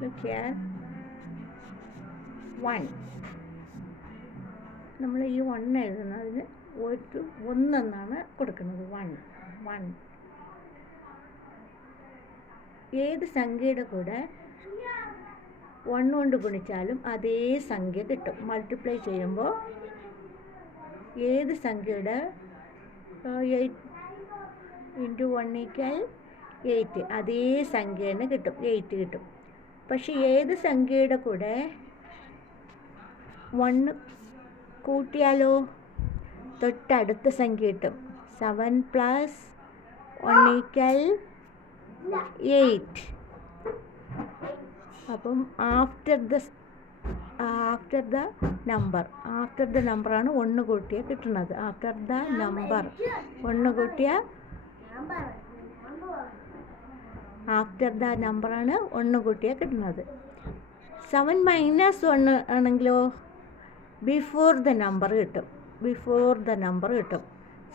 Look here. 1. നമ്മൾ ഈ 1 എഴുതുന്നതിന് ഒരു 1 എന്നാണ് കൊടുക്കുന്നത്. 1. ഏത് സംഖ്യയുടെ കൂടെ 1 കൊണ്ട് ഗുണിച്ചാലും അതേ സംഖ്യ കിട്ടും. മൾട്ടിപ്ലൈ ചെയ്യുമ്പോൾ ഏത് സംഖ്യയുടെ 8 × 1 = 8 അതേ സംഖ്യ തന്നെ കിട്ടും, 8 കിട്ടും. പക്ഷെ ഏത് സംഖ്യയുടെ കൂടെ 1 കൂട്ടിയാലോ തൊട്ടടുത്ത സംഖ്യ കിട്ടും. 7 + 1 = 8. അപ്പം ആഫ്റ്റർ ദ നമ്പറാണ് 1 കൂട്ടിയാൽ കിട്ടുന്നത്. ആഫ്റ്റർ ദ നമ്പർ 1 കൂട്ടിയാൽ കിട്ടുന്നത്. 7 - 1 ആണെങ്കിലോ ബിഫോർ ദ നമ്പർ കിട്ടും.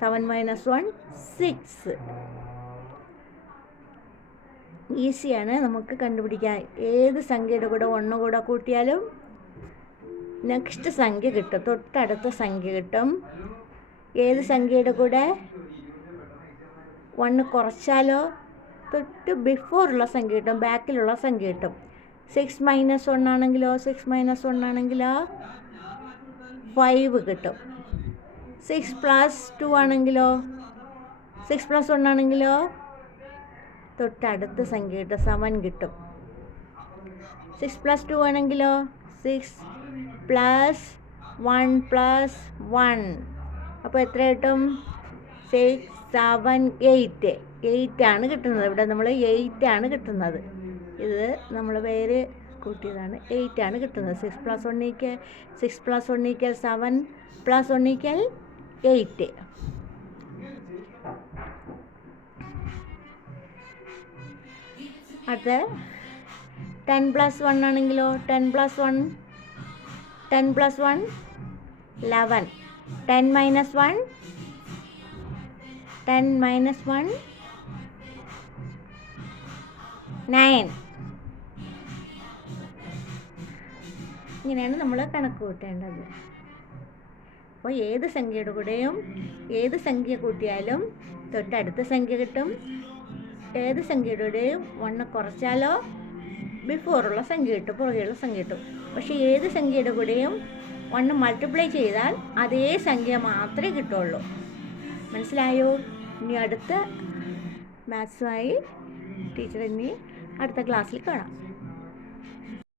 7 - 1 6. ഈസിയാണ് നമുക്ക് കണ്ടുപിടിക്കാൻ. ഏത് സംഖ്യയുടെ കൂടെ 1 കൂടെ കൂട്ടിയാലും നെക്സ്റ്റ് സംഖ്യ കിട്ടും, തൊട്ടടുത്ത സംഖ്യ കിട്ടും. ഏത് സംഖ്യയുടെ കൂടെ 1 കുറച്ചാലോ തൊട്ട് ബിഫോറുള്ള സംഖ്യ കിട്ടും, ബാക്കിലുള്ള സംഖ്യ കിട്ടും. 6 - 1 ആണെങ്കിലോ 5 കിട്ടും. 6 + 2 ആണെങ്കിലോ 6 + 1 ആണെങ്കിലോ തൊട്ടടുത്ത സംഖ്യ കിട്ടും, 7 കിട്ടും. 6 + 2 ആണെങ്കിലോ 6 + 1 + 1. അപ്പോൾ എത്ര കിട്ടും? 6, 7, 8. 8 ആണ് കിട്ടുന്നത്. ഇവിടെ നമ്മൾ 8 ആണ് കിട്ടുന്നത്. ഇത് നമ്മൾ പേര് കൂട്ടിയതാണ്. 8 ആണ് കിട്ടുന്നത്. 6 + 1 = 7 + 1 = 8. അടുത്ത 10 + 1 ആണെങ്കിലോ 10 + 1 11. 10 - 1 9. ഇങ്ങനെയാണ് നമ്മൾ കണക്ക് കൂട്ടേണ്ടത്. അപ്പോൾ ഏത് സംഖ്യയുടെ കൂടെയും ഏത് സംഖ്യ കൂട്ടിയാലും തൊട്ടടുത്ത സംഖ്യ കിട്ടും. ഏത് സംഖ്യയുടെയും 1 കുറച്ചാലോ ബിഫോറുള്ള സംഖ്യ കിട്ടും, പുറകെയുള്ള സംഖ്യ കിട്ടും. പക്ഷേ ഏത് സംഖ്യയുടെ കൂടെയും 1 മൾട്ടിപ്ലൈ ചെയ്താൽ അതേ സംഖ്യ മാത്രമേ കിട്ടുള്ളൂ. മനസ്സിലായോ? ഇനി അടുത്ത മാത്സുമായി ടീച്ചർ അടുത്ത ക്ലാസ്സിൽ കാണാം.